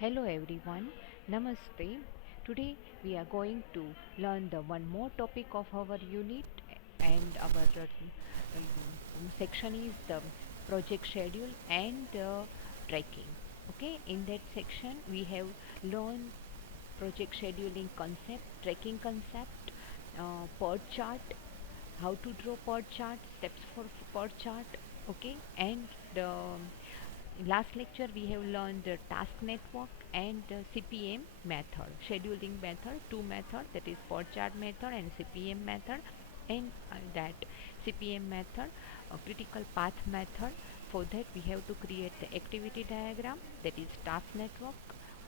Hello everyone, Namaste. Today we are going to learn the one more topic of our unit and our section is the project schedule and tracking. Okay, in that section we have learned project scheduling concept, tracking concept, PERT chart, how to draw PERT chart, steps for PERT chart, okay, and in last lecture we have learned the task network and the CPM method, scheduling method, two method, that is PERT chart method and CPM method, and that CPM method, critical path method. For that we have to create the activity diagram, that is task network,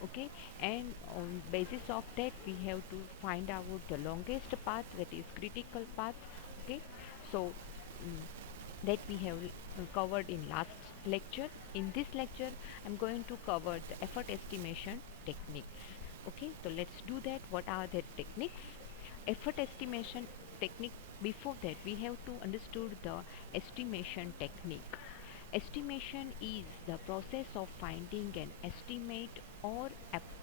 okay, and on basis of that we have to find out the longest path, that is critical path, okay. So mm, that we have covered in last lecture. In this lecture I'm going to cover the effort estimation techniques. Okay, so let's do that. What are the techniques? Effort estimation technique. Before that we have to understood the estimation technique. Estimation is the process of finding an estimate or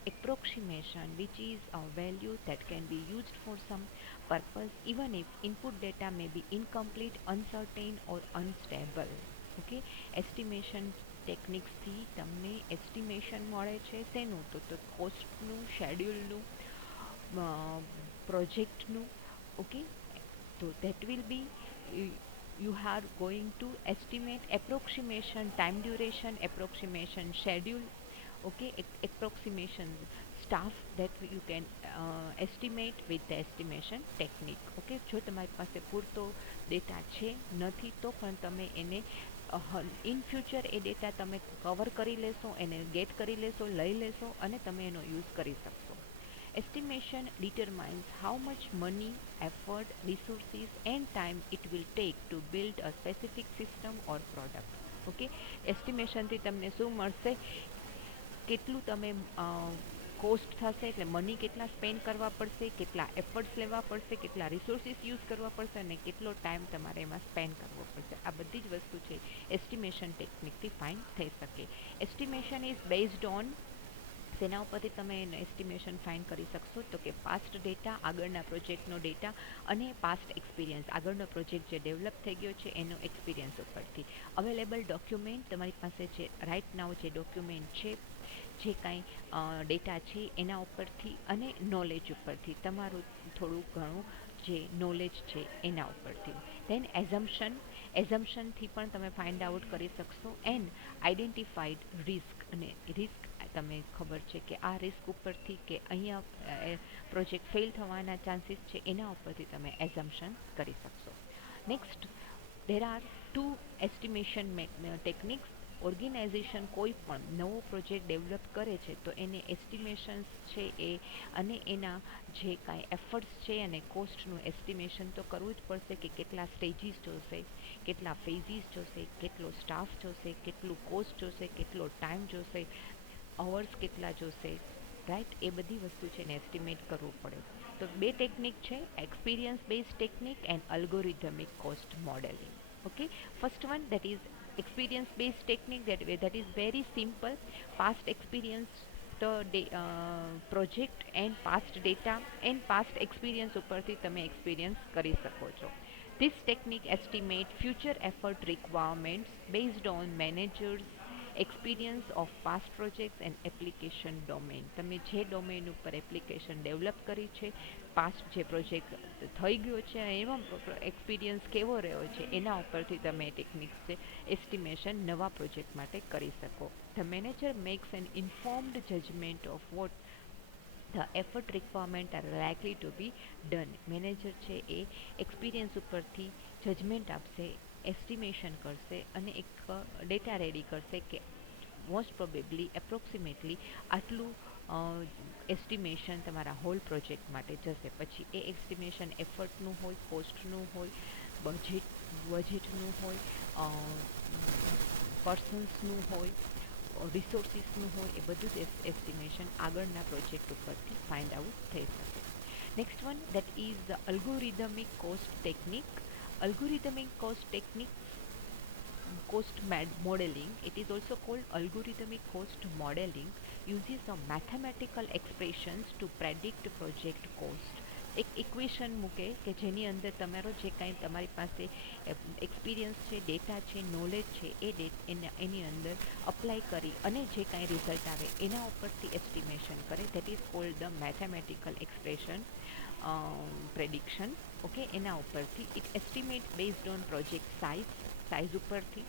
approximation which is a value that can be used for some purpose even if input data may be incomplete, uncertain or unstable. Okay, estimation techniques થી તમને estimation મળે છે શેનું? તો કોસ્ટનું, શેડ્યુલનું, પ્રોજેક્ટનું, okay. So that will be you are going to estimate approximation time duration, approximation schedule, okay, approximation staff that you can estimate with the estimation technique. Okay, જો તમારી પાસે પૂરતો ડેટા છે નથી તો પણ તમે એને ઇન ફ્યુચર એ ડેટા તમે કવર કરી લેશો, એને ગેટ કરી લેશો, લઈ લેશો અને તમે એનો યુઝ કરી શકશો. Estimation determines how much money, effort, resources, and time it will take to build a specific system or product. Okay, estimation થી તમને શું મળશે? કેટલું તમે કોસ્ટ થશે, એટલે મની કેટલા સ્પેન્ડ કરવા પડશે, કેટલા એફર્ટ્સ લેવા પડશે, કેટલા રિસોર્સિસ યુઝ કરવા પડશે અને કેટલો ટાઈમ તમારે એમાં સ્પેન્ડ કરવો પડશે. આ બધી જ વસ્તુ છે એસ્ટિમેશન ટેકનિકથી ફાઇન્ડ થઈ શકે. એસ્ટિમેશન ઇઝ બેઝડ ઓન શેના ઉપરથી તમે એસ્ટિમેશન ફાઇન્ડ કરી શકશો? તો કે પાસ્ટ ડેટા, આગળના પ્રોજેક્ટનો ડેટા અને પાસ્ટ એક્સપિરિયન્સ, આગળનો પ્રોજેક્ટ જે ડેવલપ થઈ ગયો છે એનો એક્સપિરિયન્સ ઉપરથી. અવેલેબલ ડોક્યુમેન્ટ તમારી પાસે જે રાઇટ નાઉ જે ડોક્યુમેન્ટ છે, જે કાંઈ ડેટા છે એના ઉપરથી અને નોલેજ ઉપરથી, તમારું થોડું ઘણું જે નોલેજ છે એના ઉપરથી. ધેન એઝમ્પશનથી પણ તમે ફાઇન્ડ આઉટ કરી શકશો. એન્ડ આઈડેન્ટિફાઈડ રિસ્ક, અને રિસ્ક તમે ખબર છે કે આ રિસ્ક ઉપરથી કે અહીંયા પ્રોજેક્ટ ફેલ થવાના ચાન્સીસ છે એના ઉપરથી તમે એઝમ્પશન કરી શકશો. Next, there are two estimation techniques. Organisation કોઈ પણ નવો પ્રોજેક્ટ ડેવલપ કરે છે તો એને એસ્ટિમેશન્સ છે એ અને એના જે કાંઈ એફર્ટ્સ છે અને કોસ્ટનું એસ્ટિમેશન તો કરવું જ પડશે કે કેટલા સ્ટેજીસ જોશે, કેટલા ફેઝિસ જોશે, કેટલો સ્ટાફ જોશે, કેટલું કોસ્ટ જોશે, કેટલો ટાઈમ જોશે, અવર્સ કેટલા જોશે, રાઈટ? એ બધી વસ્તુ છે એને એસ્ટિમેટ કરવું પડે. તો બે ટેકનિક છે, experience base technique and algorithmic cost modelling. Okay, first one, that is experience based technique, that is very simple. Past experience the project and past data and past experience ઉપરથી તમે experience કરી શકો છો. This technique estimate future effort requirements based on managers experience of past projects and application domain. તમે જે domain ઉપર application develop કરી છે, પાસ્ટ જે પ્રોજેક્ટ થઈ ગયો છે એમાં એક્સપિરિયન્સ કેવો રહ્યો છે એના ઉપરથી તમે ટેકનિક્સ છે એસ્ટિમેશન નવા પ્રોજેક્ટ માટે કરી શકો. The manager makes an informed judgement of what the effort requirement are likely to be done. Manager છે એ એક્સપિરિયન્સ ઉપરથી જજમેન્ટ આપશે, એસ્ટિમેશન કરશે અને એક ડેટા રેડી કરશે કે મોસ્ટ પ્રોબેબલી એપ્રોક્સિમેટલી આટલું એસ્ટિમેશન તમારા હોલ પ્રોજેક્ટ માટે જશે. પછી એ એસ્ટિમેશન એફર્ટનું હોય, કોસ્ટનું હોય, બજેટનું હોય, પર્સન્સનું હોય, રિસોર્સિસનું હોય, એ બધું જ એસ્ટિમેશન આગળના પ્રોજેક્ટ ઉપરથી ફાઇન્ડ આઉટ થઈ શકે. Next one, that is the algorithmic cost technique. Algorithmic cost technique cost modeling, it is also called algorithmic cost modeling, uses a mathematical expressions to predict project cost. એક equation મૂકે કે જેની અંદર તમારો જે કાંઈ તમારી પાસે એક્સપિરિયન્સ છે, ડેટા છે, નોલેજ છે, એની અંદર અપ્લાય કરી અને જે કાંઈ રિઝલ્ટ આવે એના ઉપરથી એસ્ટિમેશન કરે. That is called the mathematical expression prediction. Okay, એના ઉપરથી it estimate based on project size ઉપરથી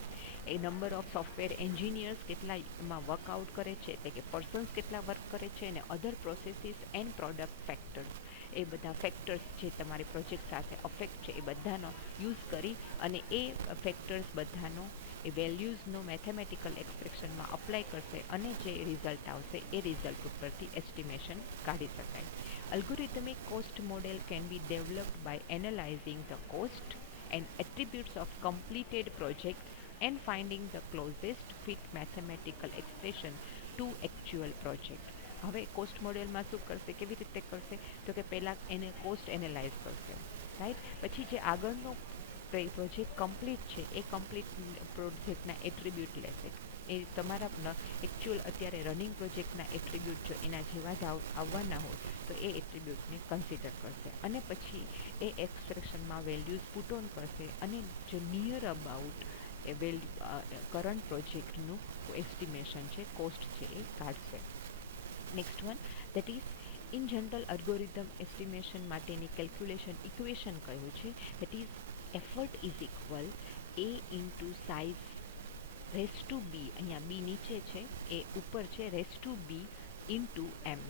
એ નંબર ઓફ સોફ્ટવેર એન્જિનિયર્સ કેટલા એમાં વર્કઆઉટ કરે છે, એટલે કે પર્સન્સ કેટલા વર્ક કરે છે, અને અધર પ્રોસેસીસ એન્ડ પ્રોડક્ટ ફેક્ટર્સ, એ બધા ફેક્ટર્સ જે તમારી પ્રોજેક્ટ સાથે અફેક્ટ છે એ બધાનો યુઝ કરી અને એ ફેક્ટર્સ બધાનો એ વેલ્યુઝનો મેથેમેટિકલ એક્સપ્રેશનમાં અપ્લાય કરશે અને જે રિઝલ્ટ આવશે એ રિઝલ્ટ ઉપરથી એસ્ટિમેશન કાઢી શકાય. Algorithmic cost model can be developed by analyzing the cost and attributes of completed project and finding the closest fit mathematical expression to actual project. હવે cost મોડેલમાં શું કરશે, કેવી રીતે કરશે, તો કે પહેલાં એને કોસ્ટ એનાલાઇઝ કરશે, રાઈટ. પછી જે આગળનો પ્રોજેક્ટ કમ્પ્લીટ છે એ કમ્પ્લીટ પ્રોજેક્ટના એટ્રીબ્યુટ લેશે. એ તમારા એકચ્યુઅલ અત્યારે રનિંગ પ્રોજેક્ટના એટ્રીબ્યુટ જો એના જેવા જ આવવાના હોય તો એ એટ્રીબ્યુટને કન્સિડર કરશે અને પછી એ એક્સપ્રેશનમાં વેલ્યુઝ પુટ ઓન કરશે અને જો નિયર અબાઉટ એ કરંટ પ્રોજેક્ટનું એસ્ટિમેશન છે, કોસ્ટ છે, એ કાઢશે. Next one, that is in general algorithm estimation માટેની કેલ્ક્યુલેશન ઇક્વેશન કયું છે, that is effort is equal A into size raised to B, અહીંયા બી નીચે છે એ ઉપર છે, raised to B into M.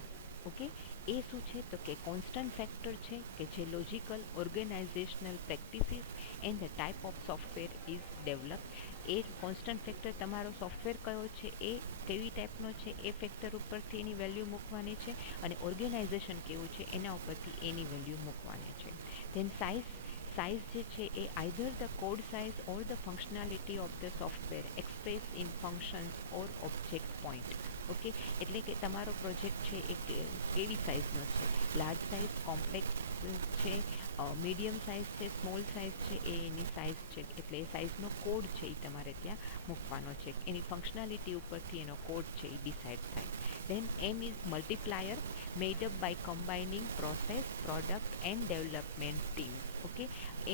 Okay, એ શું છે તો કે કોન્સ્ટન્ટ ફેક્ટર છે કે જે logical organisational practices and the type of software is develop. A constant factor તમારો સોફ્ટવેર કયો છે, એ કેવી ટાઈપનો છે, એ ફેક્ટર ઉપરથી એની વેલ્યુ મૂકવાની છે અને ઓર્ગેનાઇઝેશન કેવું છે એના ઉપરથી એની વેલ્યુ મૂકવાની છે. ધેન સાઇઝ જે છે એ either the code size or the functionality of the software express in functions or object point. Okay, એટલે કે તમારો પ્રોજેક્ટ છે એ કેવી સાઇઝનો છે, લાર્જ સાઇઝ, કોમ્પ્લેક્સ છે, મીડિયમ સાઇઝ છે, સ્મોલ સાઇઝ છે, એ એની સાઇઝ છે, એટલે એ સાઇઝનો કોડ છે એ તમારે ત્યાં મૂકવાનો છે. એની ફંક્શનાલિટી ઉપરથી એનો કોડ છે એ ડિસાઇડ થાય. Then M is multiplier made up by combining process, product and development team. Okay,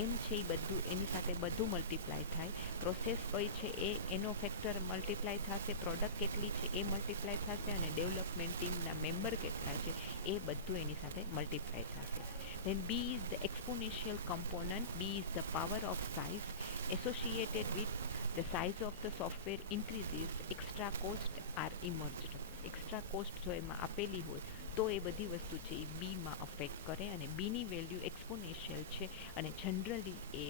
M છે એ બધું એની સાથે બધું મલ્ટીપ્લાય થાય. પ્રોસેસ કઈ છે એનો ફેક્ટર મલ્ટીપ્લાય થશે, પ્રોડક્ટ કેટલી છે એ મલ્ટીપ્લાય થશે અને ડેવલપમેન્ટ ટીમના મેમ્બર કેટલા છે એ બધું એની સાથે મલ્ટીપ્લાય થશે. Then B is the exponential component. B is the power of size associated with the size of the software increases. Extra cost are emerged. Extra cost જો એમાં આપેલી હોય તો એ બધી વસ્તુ છે એ બીમાં અફેક્ટ કરે અને બીની વેલ્યુ એક્સપોનેન્શિયલ છે અને જનરલી એ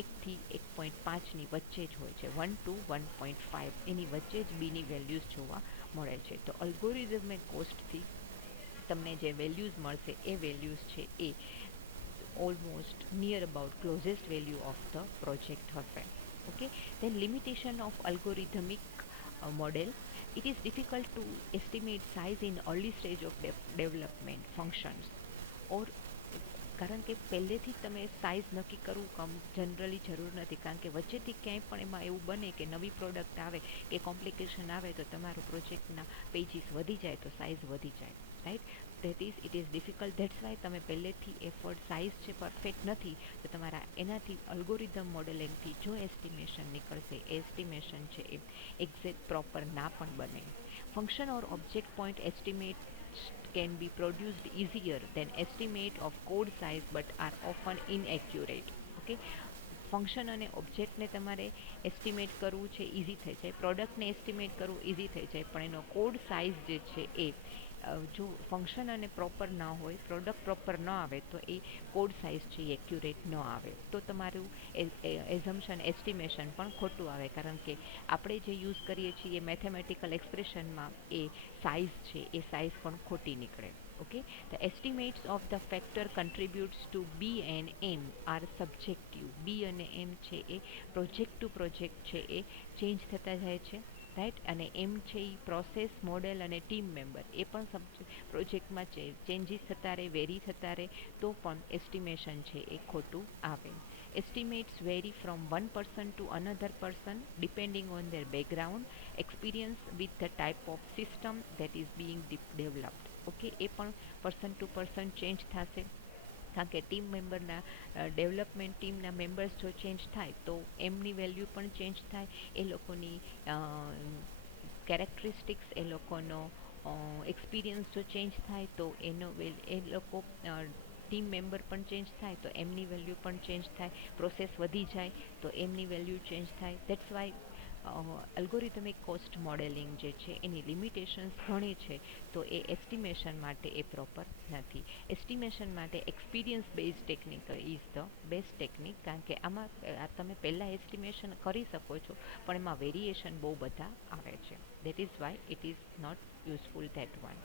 1 થી 1.5ની વચ્ચે જ હોય છે, 1 to 1.5 એની વચ્ચે જ બીની વેલ્યુઝ જોવા મળે છે. તો અલ્ગોરિધમિક કોસ્ટથી તમને જે વેલ્યુઝ મળશે એ વેલ્યુઝ છે એ almost near about closest value of the project હશે. Okay, then limitation of algorithmic model. It is difficult to estimate size in early stage of development functions or કારણ કે પહેલેથી જ તમે સાઇઝ નક્કી કરવું કમ જનરલી જરૂર નથી, કારણ કે વચ્ચેથી ક્યાંય પણ એમાં એવું બને કે નવી પ્રોડક્ટ આવે કે કોમ્પ્લિકેશન આવે તો તમારો પ્રોજેક્ટના પેજીસ વધી જાય તો સાઇઝ વધી જાય, right. That is it is difficult, that's why તમે પહેલેથી એફર્ટ સાઇઝ છે પરફેક્ટ નથી તો તમારા એનાથી અલ્ગોરિધમ મોડેલિંગથી જો એસ્ટિમેશન નીકળશે એ એસ્ટિમેશન છે એ એક્ઝેક્ટ પ્રોપર ના પણ બને. Function or object point estimate can be produced easier than estimate of code size but are often inaccurate. Okay, function અને ઓબ્જેક્ટને તમારે એસ્ટિમેટ કરવું છે ઇઝી થઈ જાય, પ્રોડક્ટને એસ્ટિમેટ કરવું ઇઝી થઈ જાય, પણ એનો કોડ સાઇઝ જે છે એ જો ફંક્શન અને પ્રોપર ના હોય, પ્રોડક્ટ પ્રોપર ન આવે તો એ કોડ સાઇઝ છે એ એક્યુરેટ ન આવે તો તમારું એઝમ્પશન એસ્ટિમેશન પણ ખોટું આવે, કારણ કે આપણે જે યુઝ કરીએ છીએ મેથેમેટિકલ એક્સપ્રેશનમાં એ સાઇઝ છે એ સાઇઝ પણ ખોટી નીકળે. Okay, the estimates of the factor contributes to B and M are subjective. B અને M છે એ પ્રોજેક્ટ ટુ પ્રોજેક્ટ છે એ ચેન્જ થતા જાય છે, રાઈટ. અને એમ છે એ પ્રોસેસ, મોડેલ અને ટીમ મેમ્બર એ પણ પ્રોજેક્ટમાં ચેન્જીસ થતા રહે, વેરી થતા રહે તો પણ એસ્ટિમેશન છે એ ખોટું આવે. estimates vary from one person to another person depending on their background, experience with the type of system that is being developed. Okay, એ પણ પર્સન ટુ પર્સન ચેન્જ થશે, કારણ કે ટીમ મેમ્બરના ડેવલપમેન્ટ ટીમના મેમ્બર્સ જો ચેન્જ થાય તો એમની વેલ્યુ પણ ચેન્જ થાય, એ લોકોની કેરેક્ટરિસ્ટિક્સ, એ લોકોનો એક્સપિરિયન્સ જો ચેન્જ થાય તો એનો એ લોકો ટીમ મેમ્બર પણ ચેન્જ થાય તો એમની વેલ્યુ પણ ચેન્જ થાય, પ્રોસેસ વધી જાય તો એમની વેલ્યુ ચેન્જ થાય. That's why algorithmic cost modelling જે છે એની લિમિટેશન્સ ઘણી છે, તો એ એસ્ટિમેશન માટે એ પ્રોપર નથી. એસ્ટિમેશન માટે experience base technique is the best technique, કારણ કે આમાં તમે પહેલાં એસ્ટિમેશન કરી શકો છો પણ એમાં વેરિએશન બહુ બધા આવે છે. That is why it is not useful that one.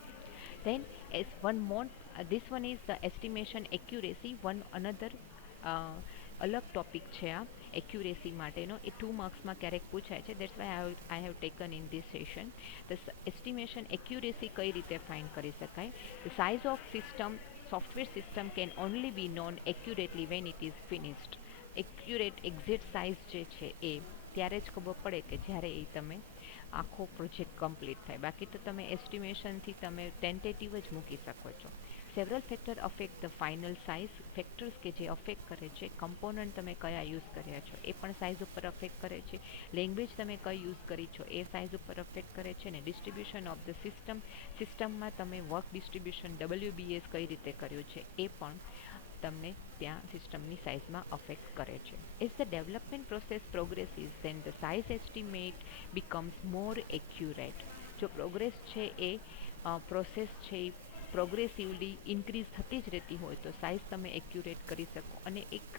Then as one more, this one is the estimation accuracy, one another અલગ ટોપિક છે આ એક્યુરેસી માટેનો, એ 2 માર્ક્સમાં ક્યારેક પૂછાય છે. That's why I have taken in this session. The estimation accuracy કઈ રીતે find કરી શકાય? The size of system, software system can only be known accurately when it is finished. Accurate exact size જે છે એ ત્યારે જ ખબર પડે કે જ્યારે એ તમે આખો પ્રોજેક્ટ કમ્પ્લીટ થાય, બાકી તો તમે એસ્ટિમેશનથી તમે ટેન્ટેટિવ જ મૂકી શકો છો. Several factor affect the final size. Factors કે જે અફેક્ટ કરે છે, કમ્પોનન્ટ તમે કયા યુઝ કર્યા છો એ પણ સાઇઝ ઉપર અફેક્ટ કરે છે, લેંગ્વેજ તમે કઈ યુઝ કરી છો એ સાઇઝ ઉપર અફેક્ટ કરે છે, ને ડિસ્ટ્રીબ્યુશન ઓફ ધ સિસ્ટમ, સિસ્ટમમાં તમે વર્ક ડિસ્ટ્રીબ્યુશન WBS કઈ રીતે કર્યું છે એ પણ તમને ત્યાં સિસ્ટમની સાઇઝમાં અફેક્ટ કરે છે. As the development process progresses then the size estimate becomes more accurate. જો પ્રોગ્રેસ છે એ પ્રોસેસ છે એ પ્રોગ્રેસિવલી ઇન્ક્રીઝ થતી જ રહેતી હોય તો સાઇઝ તમે એક્યુરેટ કરી શકો, અને એક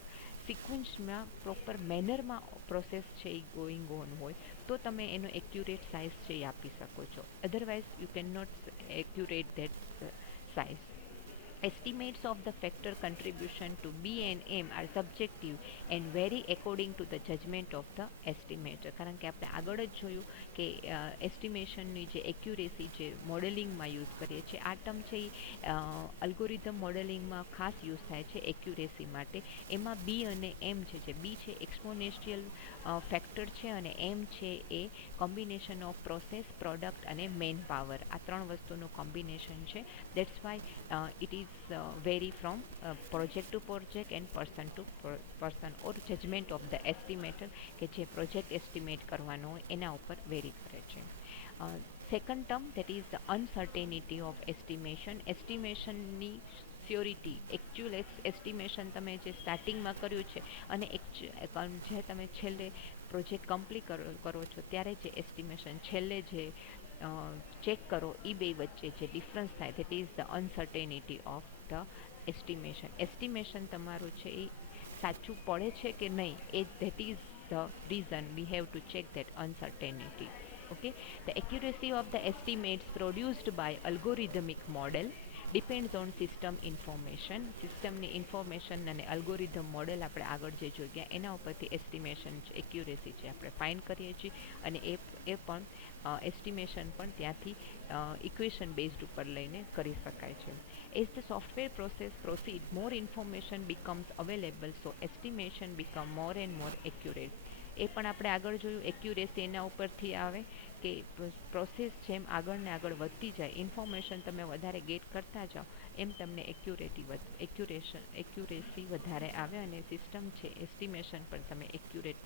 સિક્વન્સમાં પ્રોપર મેનરમાં પ્રોસેસ છે એ ગોઈંગ ઓન હોય તો તમે એનો એક્યુરેટ સાઇઝ છે એ આપી શકો છો. Otherwise you can not accurate that size. Estimates of the factor contribution to B and M are subjective and vary according to the judgment of the estimator. કારણ કે આપણે આગળ જ જોયું કે એસ્ટિમેશનની જે એક્યુરેસી જે મોડેલિંગમાં યુઝ કરીએ છીએ, આ ટર્મ છે એ અલ્ગોરિધમ મોડેલિંગમાં ખાસ યુઝ થાય છે એક્યુરેસી માટે. એમાં બી અને એમ છે, જે બી છે એક્સપોનેન્શિયલ ફેક્ટર છે અને એમ છે એ કોમ્બિનેશન ઓફ પ્રોસેસ, પ્રોડક્ટ અને મેન પાવર, આ 3 વસ્તુનું કોમ્બિનેશન છે. That's Y it is vary from project to project and person to person or judgment of the estimator કે જે પ્રોજેક્ટ એસ્ટિમેટ કરવાનો હોય એના ઉપર વેરી કરે છે. Second term that is the uncertainty of estimation. એસ્ટિમેશનની સ્યોરિટી, એકચ્યુઅલ એસ્ટિમેશન તમે જે સ્ટાર્ટિંગમાં કર્યું છે અને જે તમે છેલ્લે પ્રોજેક્ટ કમ્પ્લીટ કરો છો ત્યારે જે એસ્ટિમેશન છેલ્લે જે ચેક કરો એ બે વચ્ચે જે ડિફરન્સ થાય, that is the uncertainty of the estimation. Estimation તમારું છે એ સાચું પડે છે કે નહીં, એ that is the reason we have to check that uncertainty. Okay, the accuracy of the estimates produced by algorithmic model depends on system information. સિસ્ટમની ઇન્ફોર્મેશન અને અલ્ગોરિધમ મોડેલ આપણે આગળ જે જોઈ ગયા એના ઉપરથી એસ્ટિમેશન છે, એક્યુરેસી છે આપણે ફાઇન્ડ કરીએ છીએ, અને એ પણ એસ્ટિમેશન પણ ત્યાંથી ઇક્વેશન બેઝડ ઉપર લઈને કરી શકાય છે. As the software process proceed more information becomes available, so estimation become more and more accurate. એ પણ આપણે આગળ જોયું, એક્યુરેસી એના ઉપરથી આવે કે પ્રોસેસ જેમ આગળ ને આગળ વધતી જાય, ઇન્ફોર્મેશન તમે વધારે ગેટ કરતા જાઓ એમ તમને એક્યુરેસી વધારે આવે અને સિસ્ટમ છે એસ્ટિમેશન પણ તમે એક્યુરેટ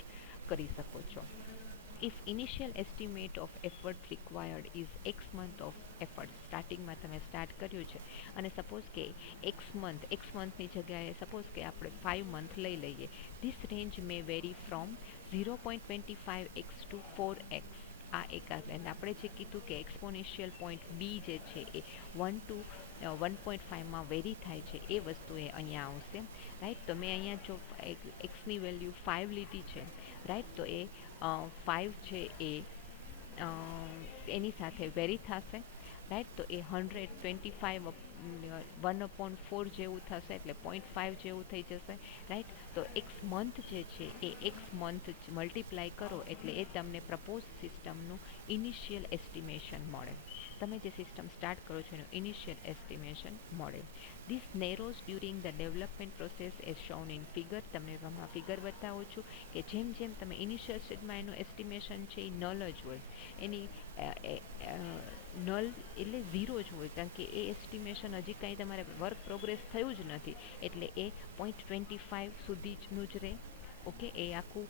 કરી શકો છો. If initial estimate of effort required is X month of effort, સ્ટાર્ટિંગમાં તમે સ્ટાર્ટ કર્યું છે અને સપોઝ કે એક્સ મંથની જગ્યાએ સપોઝ કે આપણે 5 મંથ લઈ લઈએ, this range may vary from 0.25x to 4x. આ એક અને આપણે જે કીધું કે એક્સપોનેન્શિયલ પોઈન્ટ બી જે છે એ 1 ટુ 1.5માં વેરી થાય છે, એ વસ્તુ એ અહીંયા આવશે. રાઈટ, તો મેં અહીંયા જો એક્સની વેલ્યુ 5 લીધી છે, રાઈટ, તો એ 5 છે એ એની સાથે વેરી થશે, રાઈટ, તો એ 125 1/4 જેવું થશે, એટલે 0.5 જેવું થઈ જશે, રાઈટ. તો એક્સ મંથ જે છે એ એક્સ મંથ મલ્ટીપ્લાય કરો એટલે એ તમને પ્રપોઝ સિસ્ટમનું ઇનિશિયલ એસ્ટિમેશન મળે. તમે જે સિસ્ટમ સ્ટાર્ટ કરો છો એનું ઇનિશિયલ એસ્ટિમેશન મળે. This narrows during the development process as shown in figure. તમને આમાં ફિગર બતાવું છું કે જેમ જેમ તમે ઇનિશિયલ સ્ટેજમાં એનું એસ્ટિમેશન છે એ નલ જ હોય, એની નલ એટલે ઝીરો જ હોય, કારણ કે એ એસ્ટિમેશન હજી કાંઈ તમારે વર્ક પ્રોગ્રેસ થયું જ નથી, એટલે એ 0.25 સુધી જનું જ રહે. ઓકે, એ આખું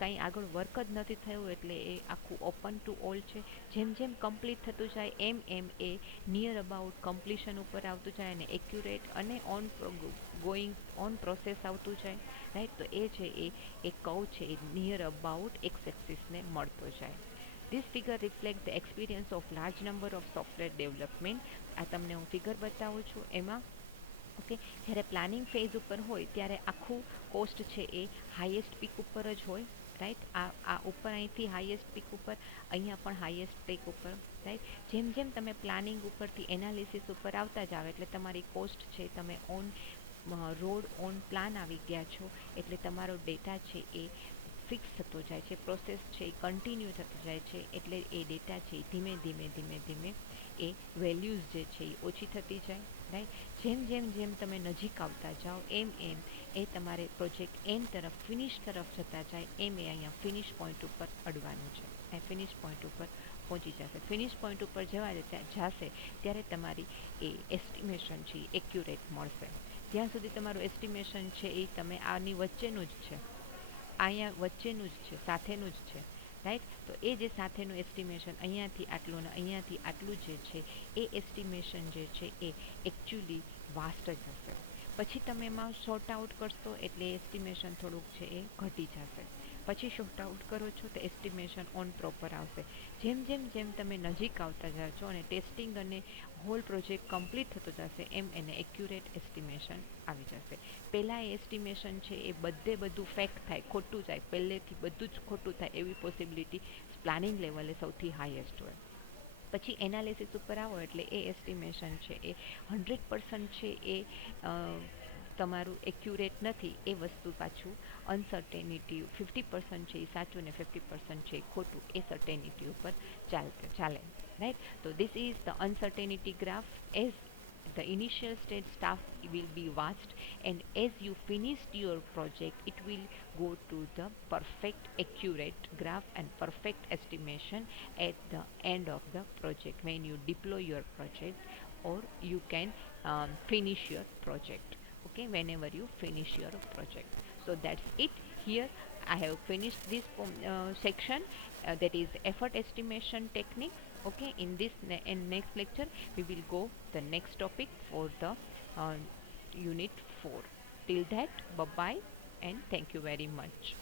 કાંઈ આગળ વર્ક જ નથી થયું, એટલે એ આખું ઓપન ટુ ઓલ છે. જેમ જેમ કમ્પ્લીટ થતું જાય એમ એમ એ નિયર અબાઉટ કમ્પ્લીશન ઉપર આવતું જાય અને એક્યુરેટ અને ગોઈંગ ઓન પ્રોસેસ આવતું જાય. રાઈટ, તો એ છે એ કર્વ છે એ નિયર અબાઉટ એક્સ એક્સિસને મળતો જાય. This figure reflect the experience of large number of software development. આ તમને હું ફિગર બતાવું છું. એમાં ઓકે, જ્યારે પ્લાનિંગ ફેઝ ઉપર હોય ત્યારે આખું કોસ્ટ છે એ હાઈએસ્ટ પીક ઉપર જ હોય. રાઈટ, આ ઉપર અહીંથી હાઈએસ્ટ પીક ઉપર, અહીંયા પણ હાઈએસ્ટ પીક ઉપર. રાઈટ, જેમ જેમ તમે પ્લાનિંગ ઉપરથી એનાલિસિસ ઉપર આવતા જાવ એટલે તમારી કોસ્ટ છે, તમે ઓન રોડ ઓન પ્લાન આવી ગયા છો, એટલે તમારો ડેટા છે એ ફિક્સ થતો જાય છે, પ્રોસેસ છે એ કન્ટિન્યુ થતો જાય છે, એટલે એ ડેટા છે ધીમે ધીમે ધીમે ધીમે એ વેલ્યુઝ જે છે એ ઓછી થતી જાય. રાઈટ, જેમ જેમ જેમ તમે નજીક આવતા જાઓ એમ એમ એ તમારે પ્રોજેક્ટ એન્ડ તરફ ફિનિશ તરફ જતા જાય એમ એ અહીંયા ફિનિશ પોઈન્ટ ઉપર અડવાનું છે. એ ફિનિશ પોઈન્ટ ઉપર પહોંચી જશે. ફિનિશ પોઈન્ટ ઉપર જશે ત્યારે તમારી એ એસ્ટિમેશન છે એ એક્યુરેટ મળશે. જ્યાં સુધી તમારું એસ્ટિમેશન છે એ તમે આની વચ્ચેનું જ છે, અહીંયા વચ્ચેનું જ છે, સાથેનું જ છે. રાઈટ, તો એ જે સાથેનું એસ્ટિમેશન અહીંયાથી આટલું ને અહીંયાથી આટલું જે છે એ એસ્ટિમેશન જે છે એ એકચ્યુઅલી વાસ્ટ જ હશે. પછી તમે એમાં શોર્ટ આઉટ કરશો એટલે એસ્ટિમેશન થોડુંક છે એ ઘટી જશે. પછી શોર્ટ આઉટ કરો છો તો એસ્ટિમેશન ઓન પ્રોપર આવશે. જેમ જેમ જેમ તમે નજીક આવતા જાઓ છો અને ટેસ્ટિંગ અને હોલ પ્રોજેક્ટ કમ્પ્લીટ થતો જશે એમ એને એક્યુરેટ એસ્ટિમેશન આવી જશે. પહેલાં એ એસ્ટિમેશન છે એ બધું ફેક્ટ થાય, ખોટું જાય, પહેલેથી બધું જ ખોટું થાય એવી પોસિબિલિટી પ્લાનિંગ લેવલે સૌથી હાઈએસ્ટ હોય. પછી એનાલિસિસ ઉપર આવો એટલે એ એસ્ટિમેશન છે એ 100% છે એ તમારું એક્યુરેટ નથી, એ વસ્તુ પાછું અનસર્ટેનિટી 50% છે એ સાચું ને 50% છે એ ખોટું, એ સર્ટેનિટી ઉપર ચાલે. રાઈટ, તો this is the uncertainty graph. As the initial stage stuff will be vast, and as you finished your project it will go to the perfect accurate graph and perfect estimation at the end of the project when you deploy your project, or you can finish your project. Okay, whenever you finish your project. So that's it. Here I have finished this section, that is effort estimation techniques. Okay, in this in next lecture we will go the next topic for the uh, unit 4. Till that, bye bye and thank you very much.